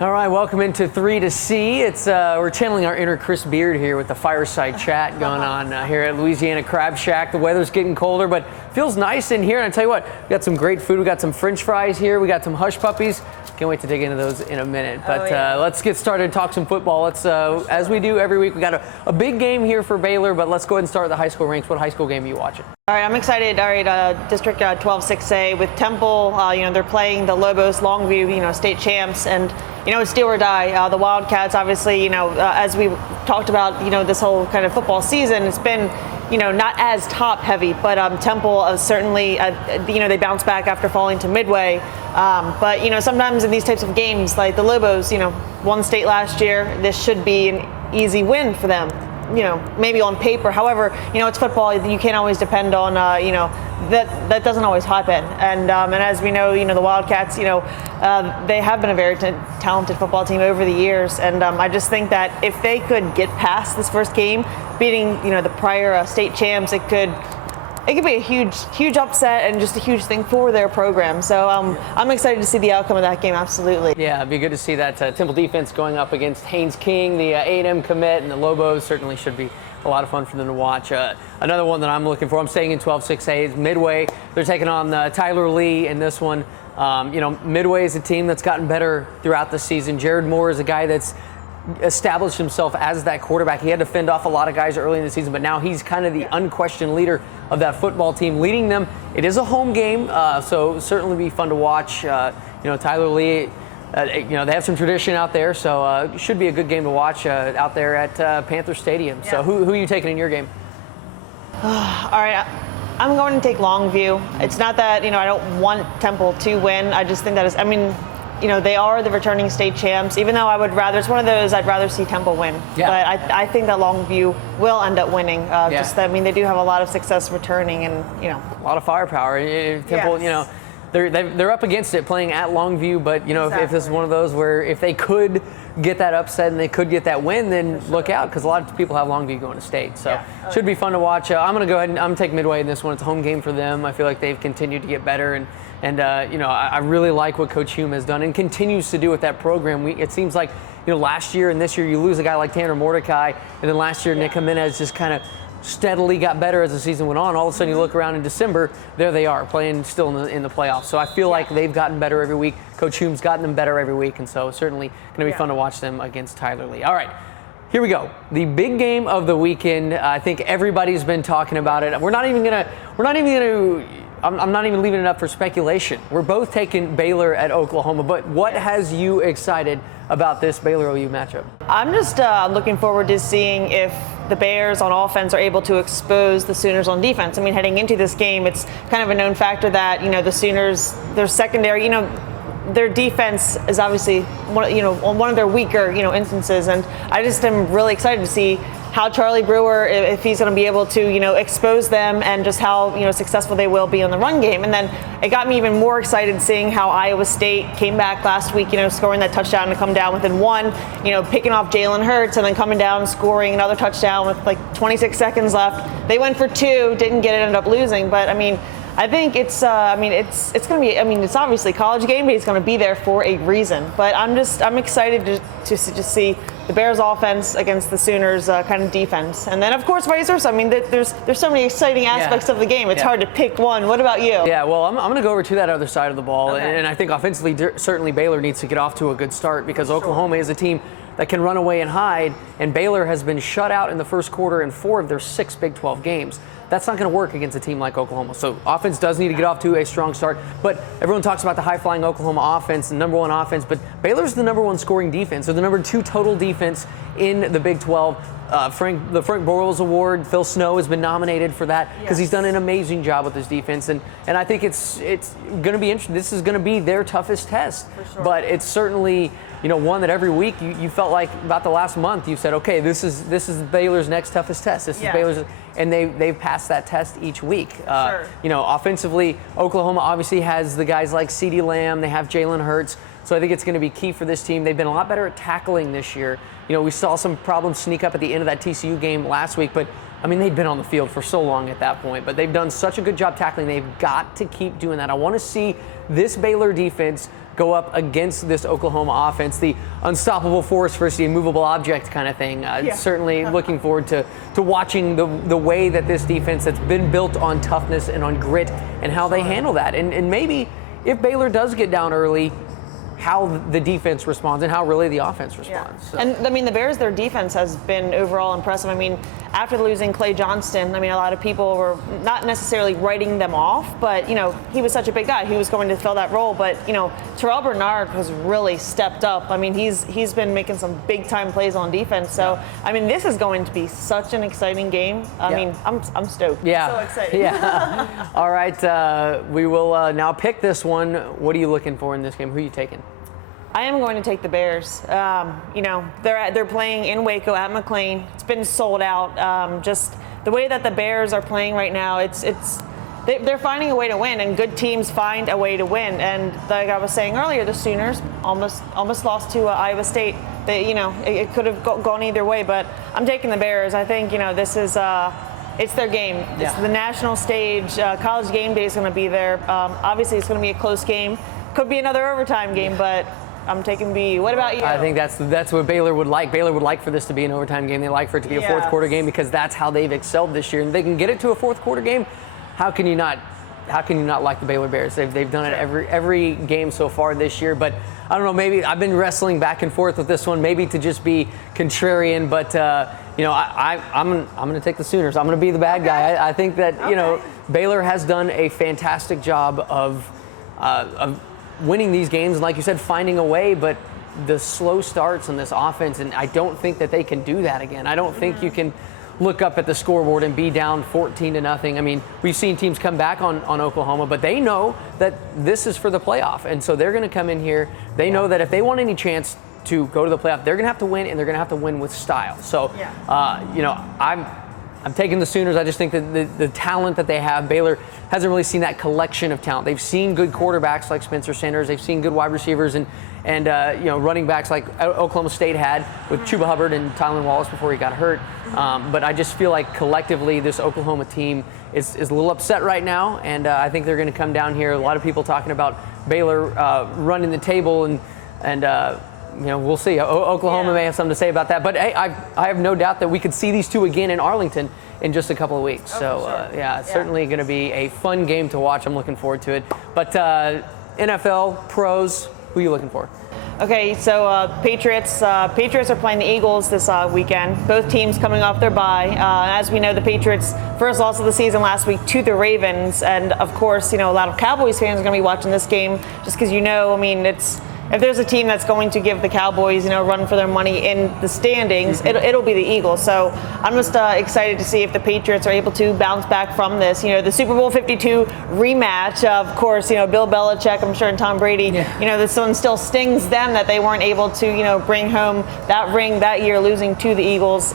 All right, welcome into 3 to C. We're channeling our inner Chris Beard here with the fireside chat going on here at Louisiana Crab Shack. The weather's getting colder, but feels nice in here. And I tell you what, we got some great food. We got some French fries here. We got some hush puppies. Can't wait to dig into those in a minute. But let's get started, talk some football. As we do every week, we got a big game here for Baylor, but let's go ahead and start with the high school ranks. What high school game are you watching? All right, I'm excited. All right, District 12 6A with Temple. They're playing the Lobos Longview, state champs, and it's do or die. The Wildcats, obviously, as we talked about, this whole kind of football season, it's been, not as top heavy, but Temple certainly, they bounce back after falling to Midway. But sometimes in these types of games, like the Lobos, won state last year. This should be an easy win for them. Maybe on paper. However, it's football. You can't always depend on, that doesn't always happen. And as we know, the Wildcats, they have been a very talented football team over the years. And I just think that if they could get past this first game, beating, the prior state champs, it could be a huge upset and just a huge thing for their program. So I'm excited to see the outcome of that game, absolutely. Yeah, it'd be good to see that Temple defense going up against Haynes King, the A&M commit, and the Lobos. Certainly should be a lot of fun for them to watch. Another one that I'm looking for, I'm staying in 12 6A, is Midway. They're taking on Tyler Lee in this one. Midway is a team that's gotten better throughout the season. Jared Moore is a guy that's established himself as that quarterback. He had to fend off a lot of guys early in the season, but now he's kind of the unquestioned leader of that football team, leading them. It is a home game, so certainly be fun to watch. Tyler Lee, they have some tradition out there, so it should be a good game to watch out there at Panther Stadium. Yeah. So who are you taking in your game? All right. I'm going to take Longview. It's not that, I don't want Temple to win. I just think that they are the returning state champs, even though it's one of those I'd rather see Temple win. Yeah. But I think that Longview will end up winning. They do have a lot of success returning and, a lot of firepower. Temple, yes. They're up against it playing at Longview, but, exactly. if this is one of those where if they could get that upset and they could get that win, then look out, because a lot of people have Longview going to state. So should be fun to watch. I'm going to go ahead and I'm going to take Midway in this one. It's a home game for them. I feel like they've continued to get better, and I really like what Coach Hume has done and continues to do with that program. It seems like, last year and this year you lose a guy like Tanner Mordecai, and then last year Nick Jimenez just kind of steadily got better as the season went on. All of a sudden you look around in December, there they are playing still in the playoffs. So I feel like they've gotten better every week. Coach Hume's gotten them better every week, and so it's certainly going to be fun to watch them against Tyler Lee. All right. Here we go. The big game of the weekend. I think everybody's been talking about it. I'm not even leaving it up for speculation. We're both taking Baylor at Oklahoma, but what has you excited about this Baylor-OU matchup? I'm just looking forward to seeing if the Bears on offense are able to expose the Sooners on defense. Heading into this game, it's kind of a known factor that, the Sooners, their secondary, their defense is obviously one of their weaker, instances. And I just am really excited to see how Charlie Brewer, if he's going to be able to, expose them, and just how, successful they will be on the run game. And then it got me even more excited seeing how Iowa State came back last week, scoring that touchdown to come down within one, picking off Jalen Hurts and then coming down, scoring another touchdown with like 26 seconds left. They went for two, didn't get it, ended up losing. But I think it's going to be, it's obviously college game, but it's going to be there for a reason. But I'm excited to just see the Bears offense against the Sooners kind of defense. And then, of course, vice versa. There's so many exciting aspects of the game. It's hard to pick one. What about you? Yeah, well, I'm going to go over to that other side of the ball. Okay. And I think offensively, certainly Baylor needs to get off to a good start, because Oklahoma is a team that can run away and hide, and Baylor has been shut out in the first quarter in 4 of their 6 Big 12 games. That's not going to work against a team like Oklahoma. So offense does need to get off to a strong start. But everyone talks about the high-flying Oklahoma offense, the number 1 offense, but Baylor's the number 1 scoring defense. They're the number 2 total defense in the Big 12. The Frank Broyles Award, Phil Snow has been nominated for that because he's done an amazing job with his defense. And I think it's going to be interesting. This is going to be their toughest test. Sure. But it's certainly, one that every week you felt like about the last month you said, okay, this is Baylor's next toughest test. This is Baylor's, and they've passed that test each week. Sure. Offensively, Oklahoma obviously has the guys like CeeDee Lamb. They have Jalen Hurts. So I think it's going to be key for this team. They've been a lot better at tackling this year. We saw some problems sneak up at the end of that TCU game last week, but they'd been on the field for so long at that point. But they've done such a good job tackling. They've got to keep doing that. I want to see this Baylor defense go up against this Oklahoma offense, the unstoppable force versus the immovable object kind of thing. Certainly looking forward to watching the way that this defense that's been built on toughness and on grit and how they handle that. And maybe if Baylor does get down early, how the defense responds and how really the offense responds. So. And I mean, the Bears, their defense has been overall impressive. I mean, after losing Clay Johnston, I mean, a lot of people were not necessarily writing them off, but, you know, he was such a big guy. He was going to fill that role. But, you know, Terrell Bernard has really stepped up. I mean, he's been making some big time plays on defense. So, I mean, this is going to be such an exciting game. I mean, I'm stoked. Yeah. So excited. Yeah. All right. We will now pick this one. What are you looking for in this game? Who are you taking? I am going to take the Bears. You know, they're playing in Waco at McLean. It's been sold out. Just the way that the Bears are playing right now, they're finding a way to win, and good teams find a way to win. And like I was saying earlier, the Sooners almost lost to Iowa State. You know, it could have gone either way, but I'm taking the Bears. I think, you know, this is it's their game. It's the national stage. College game day is going to be there. Obviously, it's going to be a close game. Could be another overtime game, but I'm taking B. What about you? I think that's what Baylor would like. Baylor would like for this to be an overtime game. They like for it to be a fourth quarter game because that's how they've excelled this year. And they can get it to a fourth quarter game. How can you not like the Baylor Bears? They've done it every game so far this year. But I don't know. Maybe I've been wrestling back and forth with this one. Maybe to just be contrarian, but you know, I'm going to take the Sooners. I'm going to be the bad guy. I think that you know Baylor has done a fantastic job of winning these games, and like you said, finding a way, but the slow starts in this offense, and I don't think that they can do that again. I don't think you can look up at the scoreboard and be down 14-0. I mean, we've seen teams come back on Oklahoma, but they know that this is for the playoff, and so they're going to come in here. They know that if they want any chance to go to the playoff, they're going to have to win, and they're going to have to win with style. So, you know, I'm taking the Sooners. I just think that the talent that they have, Baylor hasn't really seen that collection of talent. They've seen good quarterbacks like Spencer Sanders. They've seen good wide receivers and you know, running backs like Oklahoma State had with Chuba Hubbard and Tylan Wallace before he got hurt. But I just feel like collectively this Oklahoma team is a little upset right now, and I think they're going to come down here. A lot of people talking about Baylor running the table, and you know, we'll see. Oklahoma may have something to say about that. But hey, I have no doubt that we could see these two again in Arlington in just a couple of weeks. It's certainly going to be a fun game to watch. I'm looking forward to it. But NFL, pros, who are you looking for? Okay, so Patriots are playing the Eagles this weekend. Both teams coming off their bye. As we know, the Patriots' first loss of the season last week to the Ravens. And, of course, you know, a lot of Cowboys fans are going to be watching this game just because, you know, I mean, if there's a team that's going to give the Cowboys, you know, a run for their money in the standings, it'll be the Eagles. So I'm just excited to see if the Patriots are able to bounce back from this. You know, the Super Bowl 52 rematch, of course, you know, Bill Belichick, I'm sure, and Tom Brady, you know, this one still stings them that they weren't able to, you know, bring home that ring that year, losing to the Eagles.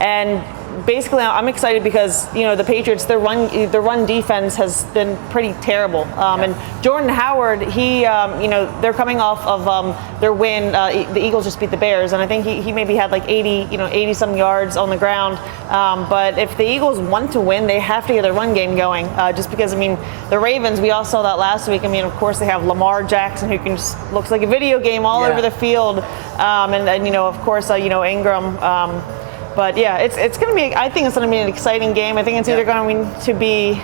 And basically, I'm excited because, you know, the Patriots, their run defense has been pretty terrible. And Jordan Howard, he, you know, they're coming off of their win. The Eagles just beat the Bears, and I think he maybe had like 80 some yards on the ground. But if the Eagles want to win, they have to get their run game going. Just because, I mean, the Ravens, we all saw that last week. I mean, of course, they have Lamar Jackson, who can just looks like a video game all over the field. And you know, of course, you know, Ingram. But yeah, it's going to be. I think it's going to be an exciting game. I think it's either going to be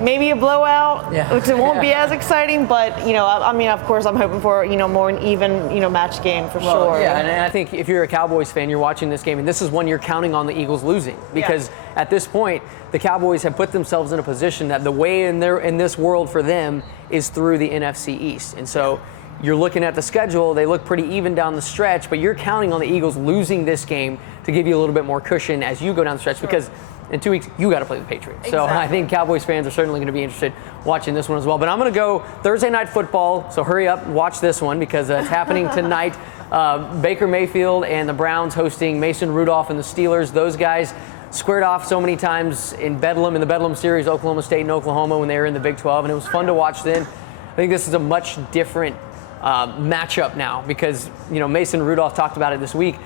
maybe a blowout, which it won't be as exciting. But you know, I mean, of course, I'm hoping for, you know, more an even, you know, match game for sure. Yeah, and I think if you're a Cowboys fan, you're watching this game, and this is one you're counting on the Eagles losing because at this point, the Cowboys have put themselves in a position that the way in this world for them is through the NFC East, and so. You're looking at the schedule, they look pretty even down the stretch, but you're counting on the Eagles losing this game to give you a little bit more cushion as you go down the stretch because in 2 weeks, you got to play the Patriots. Exactly. So I think Cowboys fans are certainly going to be interested watching this one as well. But I'm going to go Thursday Night Football, so hurry up, watch this one because it's happening tonight. Baker Mayfield and the Browns hosting Mason Rudolph and the Steelers. Those guys squared off so many times in Bedlam, in the Bedlam series, Oklahoma State and Oklahoma when they were in the Big 12, and it was fun to watch then. I think this is a much different matchup now because, you know, Mason Rudolph talked about it this week.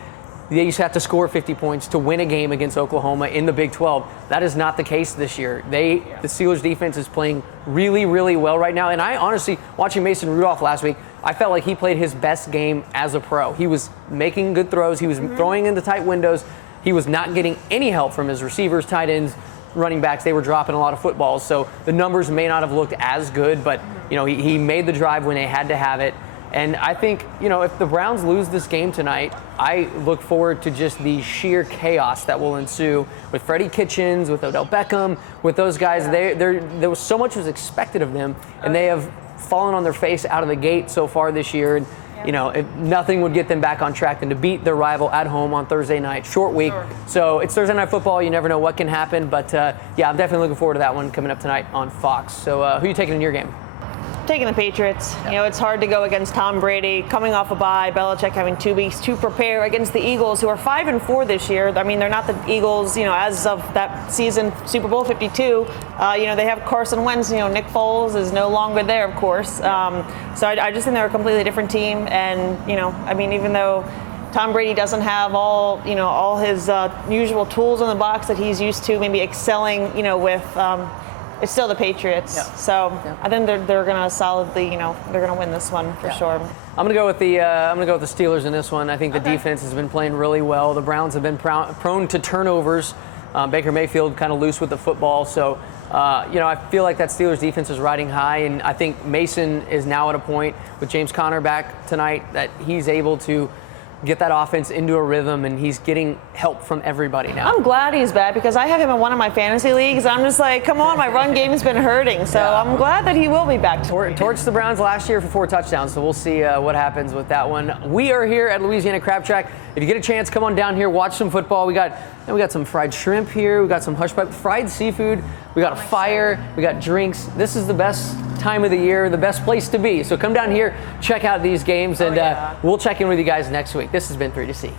They used to have to score 50 points to win a game against Oklahoma in the Big 12. That is not the case this year. The Steelers defense is playing really, really well right now. And I honestly, watching Mason Rudolph last week, I felt like he played his best game as a pro. He was making good throws. He was throwing into tight windows. He was not getting any help from his receivers, tight ends, running backs. They were dropping a lot of footballs. So the numbers may not have looked as good, but he made the drive when they had to have it. And I think, if the Browns lose this game tonight, I look forward to just the sheer chaos that will ensue with Freddie Kitchens, with Odell Beckham, with those guys. There was so much was expected of them, and they have fallen on their face out of the gate so far this year. And, if nothing would get them back on track than to beat their rival at home on Thursday night. Short week. Sure. So it's Thursday Night Football. You never know what can happen. But, I'm definitely looking forward to that one coming up tonight on Fox. So who are you taking in your game? Taking the Patriots. It's hard to go against Tom Brady coming off a bye. Belichick having 2 weeks to prepare against the Eagles, who are 5-4 this year. I mean, they're not the Eagles, as of that season, Super Bowl 52. They have Carson Wentz. Nick Foles is no longer there, of course. So I just think they're a completely different team. And even though Tom Brady doesn't have all his usual tools in the box that he's used to, maybe excelling, with. It's still the Patriots, so I think they're gonna solidly, they're gonna win this one for sure. I'm gonna go with the Steelers in this one. I think the defense has been playing really well. The Browns have been prone to turnovers. Baker Mayfield kind of loose with the football, so I feel like that Steelers defense is riding high, and I think Mason is now at a point with James Conner back tonight that he's able to get that offense into a rhythm, and he's getting help from everybody now. I'm glad he's back because I have him in one of my fantasy leagues. I'm just like, come on, my run game's been hurting. So I'm glad that he will be back. Torched the Browns last year for 4 touchdowns, so we'll see what happens with that one. We are here at Louisiana Crab Shack. If you get a chance, come on down here, watch some football. We got some fried shrimp here. We got some hush pipe, fried seafood. We got a fire. We got drinks. This is the best time of the year, the best place to be. So come down here, check out these games, and we'll check in with you guys next week. This has been 3 to See.